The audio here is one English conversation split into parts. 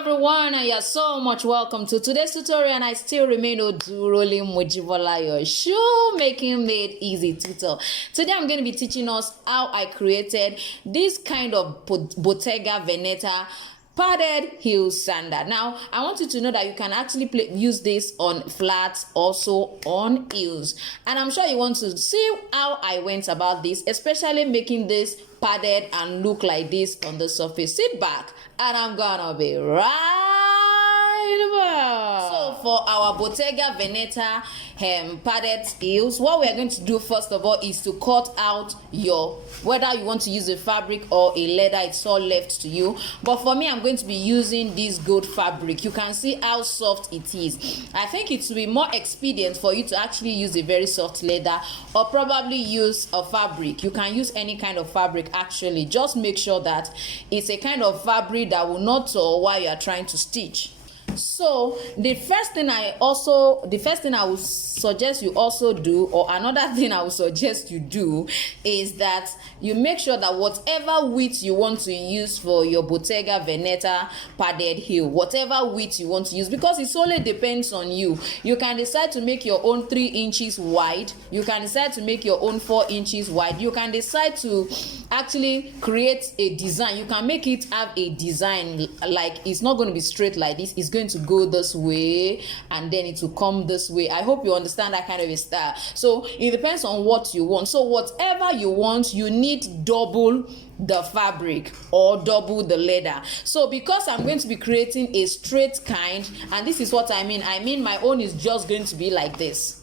everyone, and you're so much welcome to today's tutorial. And I still remain Oduroli Mojibola, your shoemaking made easy tutor. Today I'm going to be teaching us how I created this kind of Bottega Veneta padded heel sandal. Now I want you to know that you can actually use this on flats, also on heels, and I'm sure you want to see how I went about this, especially making this padded and look like this on the surface. Sit back and I'm gonna be right back. So for our Bottega Veneta padded heels, what we are going to do first of all is to cut out whether you want to use a fabric or a leather, it's all left to you. But for me, I'm going to be using this gold fabric. You can see how soft it is. I think it will be more expedient for you to actually use a very soft leather, or probably use a fabric. You can use any kind of fabric actually. Just make sure that it's a kind of fabric that will not tear while you are trying to stitch. So the first thing I would suggest you also do, or another thing I would suggest you do, is that you make sure that whatever width you want to use for your Bottega Veneta padded heel, whatever width you want to use, because it solely depends on you. You can decide to make your own 3 inches wide, you can decide to make your own 4 inches wide, you can decide to actually create a design. You can make it have a design, like it's not going to be straight like this, it's going to go this way and then it will come this way. I hope you understand that kind of a style. So it depends on what you want. So whatever you want, you need double the fabric or double the leather. So because I'm going to be creating a straight kind, and this is what I mean my own is just going to be like this.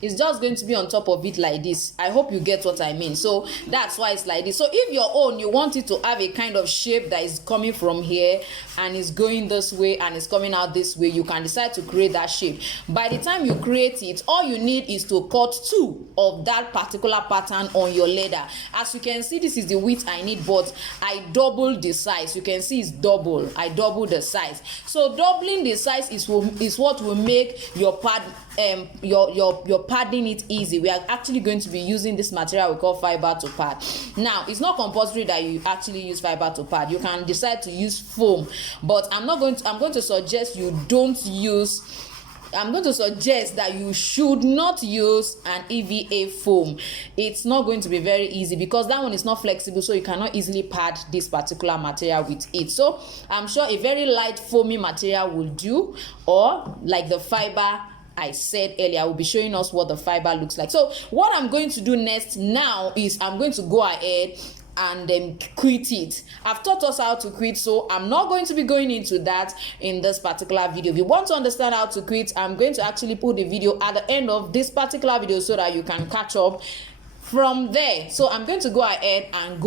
It's just going to be on top of it like this. I hope you get what I mean. So that's why it's like this. So if your own, you want it to have a kind of shape that is coming from here and is going this way and is coming out this way, you can decide to create that shape. By the time you create it, all you need is to cut 2 of that particular pattern on your leather. As you can see, this is the width I need, but I doubled the size. You can see it's double. I doubled the size. So doubling the size is what will make your pad your padding it easy. We are actually going to be using this material we call fiber to pad. Now it's not compulsory that you actually use fiber to pad. You can decide to use foam, but I'm going to suggest you don't use. I'm going to suggest that you should not use an EVA foam. It's not going to be very easy because that one is not flexible, so you cannot easily pad this particular material with it. So I'm sure a very light foamy material will do, or like the fiber I said earlier. I will be showing us what the fiber looks like. So what I'm going to do next now is I'm going to go ahead and then quilt it. I've taught us how to quilt, so I'm not going to be going into that in this particular video. If you want to understand how to quilt, I'm going to actually put the video at the end of this particular video so that you can catch up from there. So I'm going to go ahead and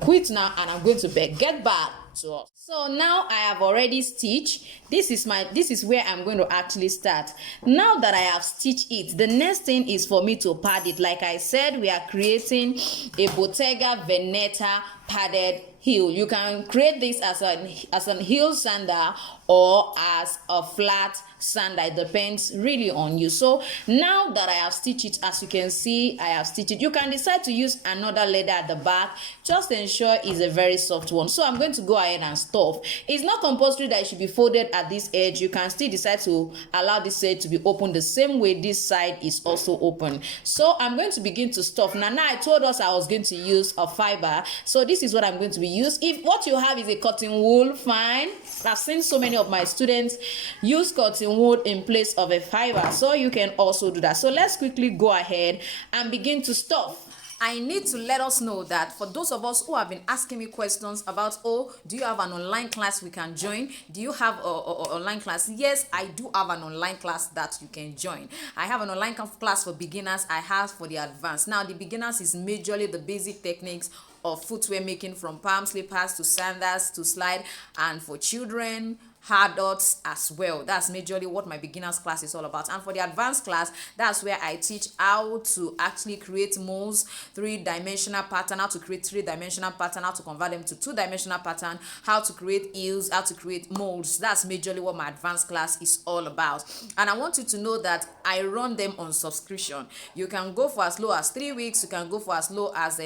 quilt now, and I'm going to get back to us. So now I have already stitched. This is where I'm going to actually start. Now that I have stitched it, the next thing is for me to pad it. Like I said, we are creating a Bottega Veneta padded heel. You can create this as an heel sandal or as a flat sandal. It depends really on you. So now that I have stitched it, as you can see, I have stitched it. You can decide to use another leather at the back. Just ensure it's a very soft one. So I'm going to go ahead and stuff. It's not compulsory that it should be folded at this edge. You can still decide to allow this edge to be open the same way this side is also open. So I'm going to begin to stuff. Now I told us I was going to use a fiber. So this is what I'm going to be using. If what you have is a cotton wool, fine. I've seen so many of my students use cotton wool in place of a fiber, so you can also do that. So let's quickly go ahead and begin to stuff. I need to let us know that for those of us who have been asking me questions about, oh, do you have an online class we can join? Do you have an online class? Yes, I do have an online class that you can join. I have an online class for beginners. I have for the advanced. Now, the beginners is majorly the basic techniques of footwear making, from palm slippers to sandals to slide, and for children, adults as well. That's majorly what my beginners class is all about. And for the advanced class, that's where I teach how to actually create molds, 3-dimensional pattern, how to create 3-dimensional pattern, how to convert them to 2-dimensional pattern, how to create heels, how to create molds. That's majorly what my advanced class is all about. And I want you to know that I run them on subscription. You can go for as low as 3 weeks, you can go for as low as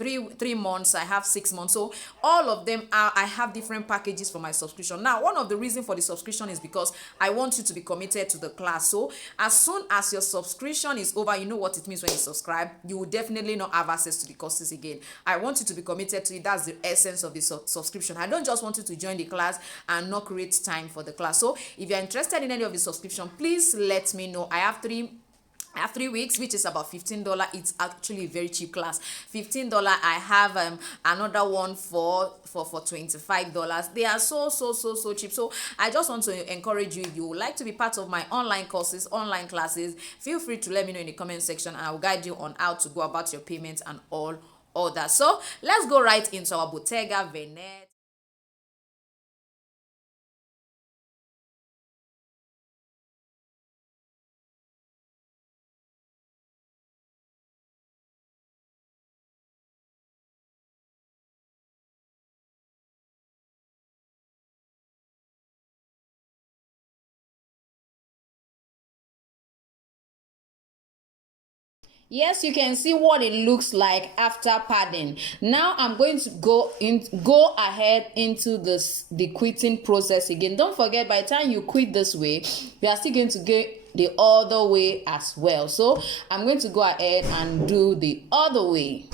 three months, I have 6 months. So all of them are, I have different packages for my subscription. Now, one of the reasons for the subscription is because I want you to be committed to the class. So as soon as your subscription is over, you know what it means when you subscribe, you will definitely not have access to the courses again. I want you to be committed to it. That's the essence of the subscription. I don't just want you to join the class and not create time for the class. So if you're interested in any of the subscription, please let me know. I have 3 weeks, which is about $15. It's actually a very cheap class. $15. I have another one for $25. They are so cheap. So I just want to encourage you, if you would like to be part of my online courses, online classes, feel free to let me know in the comment section, and I will guide you on how to go about your payments and all that. So let's go right into our Bottega Veneta. Yes, you can see what it looks like after padding. Now I'm going to go ahead into the quitting process again. Don't forget, by the time you quit this way, we are still going to go the other way as well. So I'm going to go ahead and do the other way.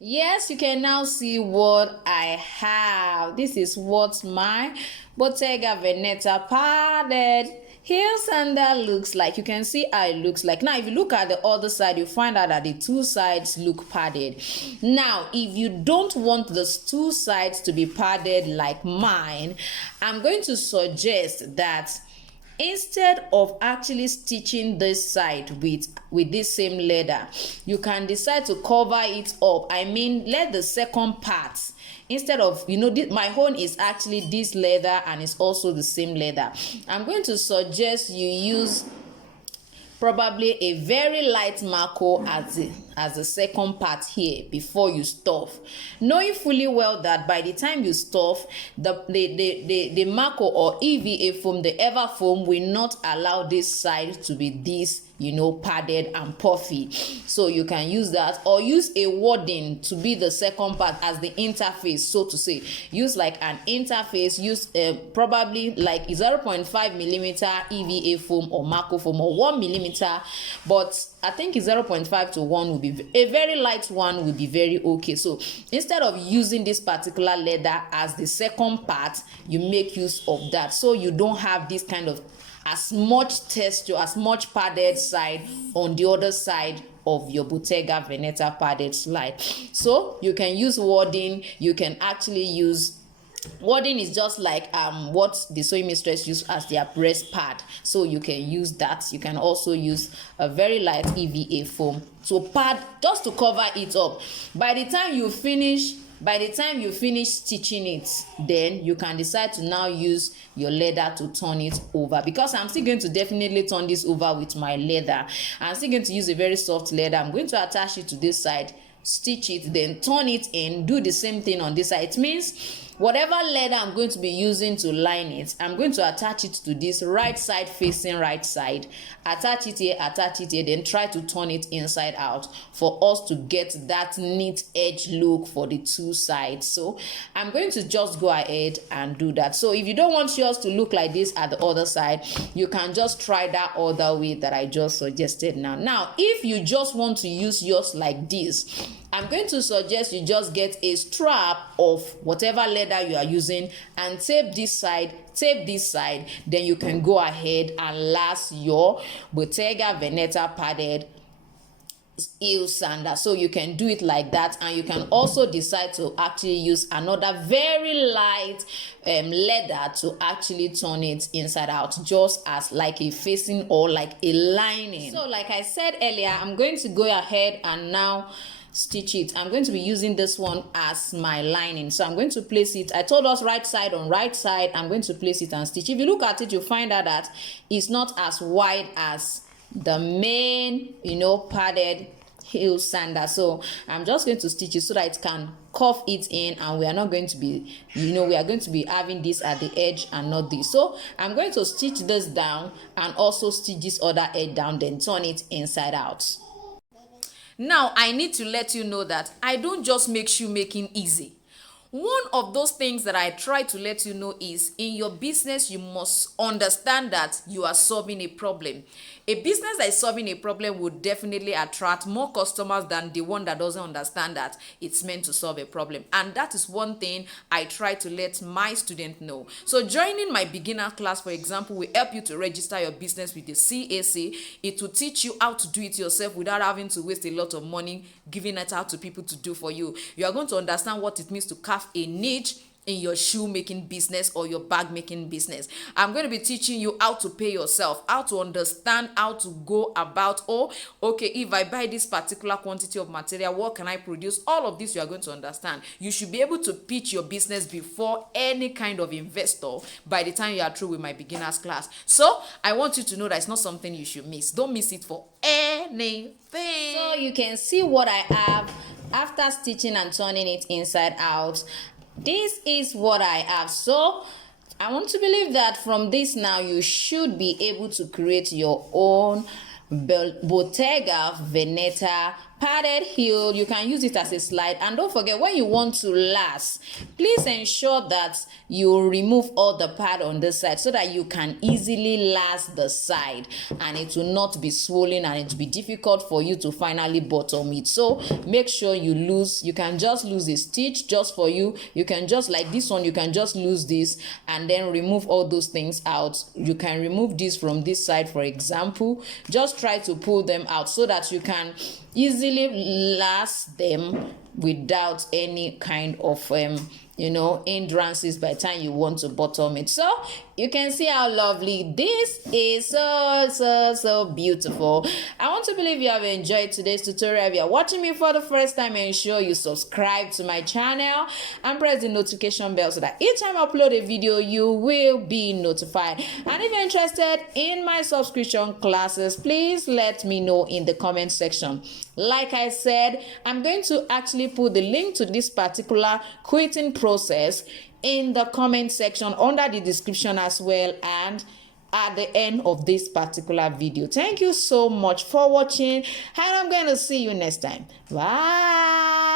Yes, you can now see what I have. This is what my Bottega Veneta padded heel sandal looks like. You can see how it looks like. Now if you look at the other side, you find out that the two sides look padded. Now if you don't want those two sides to be padded like mine, I'm going to suggest that instead of actually stitching this side with this same leather, you can decide to cover it up. I mean, let the second part, instead of, you know, my own is actually this leather and it's also the same leather. I'm going to suggest you use probably a very light marker as the second part here before you stuff, knowing fully well that by the time you stuff, the marker or EVA foam, the ever foam, will not allow this side to be this, you know, padded and puffy. So you can use that, or use a wording to be the second part as the interface, so to say. Use like an interface, use probably like 0.5 millimeter EVA foam or marker foam, or 1 millimeter, but I think 0.5 to 1 will be a very light one, will be very okay. So instead of using this particular leather as the second part, you make use of that, so you don't have this kind of as much texture, as much padded side on the other side of your Bottega Veneta padded slide. So you can use wording. You can actually use wording, is just like what the sewing mistress use as their breast pad, so you can use that. You can also use a very light EVA foam to pad, just to cover it up. By the time you finish stitching it, then you can decide to now use your leather to turn it over, because I'm still going to definitely turn this over with my leather. I'm still going to use a very soft leather. I'm going to attach it to this side, stitch it, then turn it in, do the same thing on this side. It means whatever leather I'm going to be using to line it, I'm going to attach it to this right side facing right side, attach it here, then try to turn it inside out for us to get that neat edge look for the two sides. So I'm going to just go ahead and do that. So if you don't want yours to look like this at the other side, you can just try that other way that I just suggested now. If you just want to use yours like this, I'm going to suggest you just get a strap of whatever leather you are using and tape this side, then you can go ahead and last your Bottega Veneta padded heel sandal. So you can do it like that, and you can also decide to actually use another very light leather to actually turn it inside out, just as like a facing or like a lining. So like I said earlier, I'm going to go ahead and now stitch it. I'm going to be using this one as my lining, so I'm going to place it. I told us right side on right side. I'm going to place it and stitch. If you look at it, you'll find out that it's not as wide as the main, you know, padded heel sandal. So I'm just going to stitch it so that it can cuff it in, and we are not going to be, you know, we are going to be having this at the edge and not this. So I'm going to stitch this down and also stitch this other edge down, then turn it inside out. Now, I need to let you know that I don't just make shoemaking easy. One of those things that I try to let you know is in your business, you must understand that you are solving a problem. A business that is solving a problem would definitely attract more customers than the one that doesn't understand that it's meant to solve a problem. And that is one thing I try to let my students know. So joining my beginner class, for example, will help you to register your business with the CAC. It will teach you how to do it yourself without having to waste a lot of money giving it out to people to do for you. You are going to understand what it means to carve a niche in your shoemaking business or your bag making business. I'm going to be teaching you how to pay yourself, how to understand how to go about, oh, okay, if I buy this particular quantity of material, what can I produce? All of this you are going to understand. You should be able to pitch your business before any kind of investor by the time you are through with my beginners class. So I want you to know that it's not something you should miss. Don't miss it for anything. So you can see what I have after stitching and turning it inside out. This is what I have. So I want to believe that from this now you should be able to create your own Bottega Veneta padded heel. You can use it as a slide, and don't forget, when you want to last, please ensure that you remove all the pad on this side so that you can easily last the side and it will not be swollen and it will be difficult for you to finally bottom it. So make sure you lose. You can just lose a stitch just for you. You can just, like this one, you can just lose this and then remove all those things out. You can remove this from this side, for example. Just try to pull them out so that you can easily last them without any kind of hindrances by the time you want to bottom it. So you can see how lovely this is. So beautiful. I want to believe you have enjoyed today's tutorial. If you are watching me for the first time, ensure you subscribe to my channel and press the notification bell so that each time I upload a video you will be notified. And if you're interested in my subscription classes, please let me know in the comment section. Like I said, I'm going to actually put the link to this particular quilting process in the comment section under the description as well, and at the end of this particular video. Thank you so much for watching, and I'm going to see you next time. Bye.